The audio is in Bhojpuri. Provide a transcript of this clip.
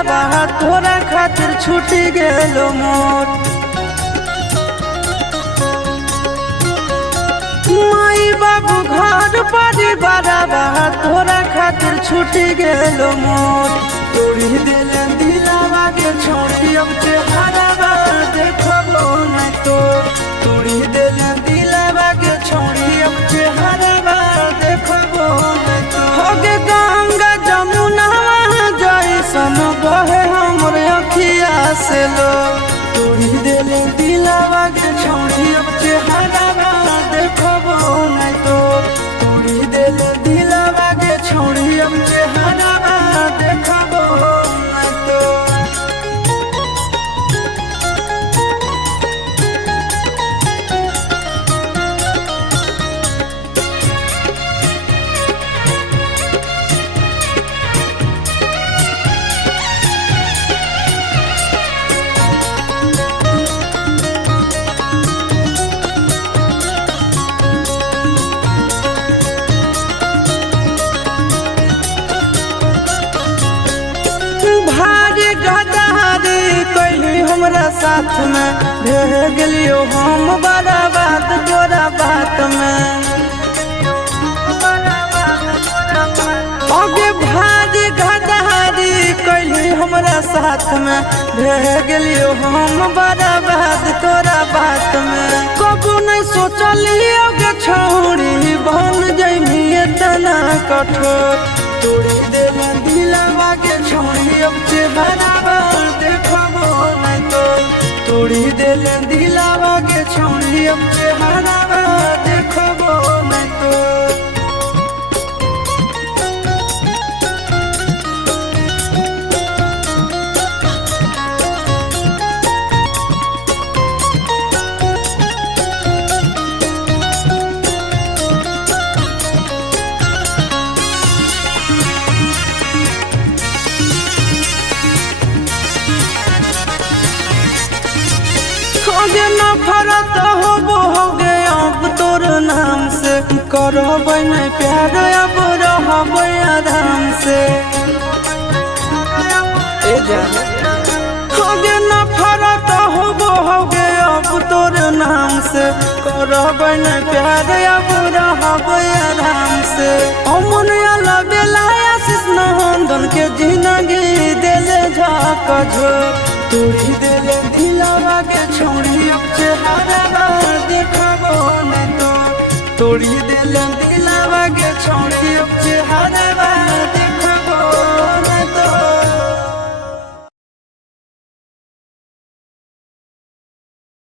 दिलावा तोरा खातिर छूटी गेलो मोर। माई बाबू घर परिवारवा तोरा खातिर छूटी गेलो मोर। तोड़ी दिले दिलावा के छोड़ी अब चेहरावा देखबो नहीं तो। तोड़ी दिले दिलावा के छोड़ी अब चेहरावा देखबो नहीं तो। होगे गंगा जमुना जैसन बहे हमरे अखिया से लो। तोड़ी दिले दिलावा के छोड़ी अब चेहरावा देखबो नहीं तो। तोड़ी दिले दिलावा के छोड़ी अब चेहरावा देखबो नहीं तो। भारी गदारी कैली हमरा साथ में रह गेलियो हम बड़ा बात तोरा बात में। आगे भारी गदारी कैली हमरा साथ में रह गेलियो हम बड़ा बात तोरा बात में। कबू नहीं सोचलियो गे छोड़ी बन जइमी इतना कठोर। तोड़ी दिले दिलावा के छोड़ी अब चेहरावा देखबो नहीं तो। तोड़ी दिले दिलावा के छोड़ी अब चेहरावा देखबो नहीं तो। होगे नफरत होगे अब तोर नाम से। करबै नहीं प्यार अब रहबै आराम से। होगे नफरत होगे अब तोर नाम से। करबै नहीं प्यार अब रहबै आराम से। अमन अलग आशीष नंदन के जिंदगी दिले झाका झोर। तोड़ी दिले दिलावा के छोड़ी अब चेहरावा देखबो नहीं तो। तोड़ी दिले दिलावा के छोड़ी अब चेहरावा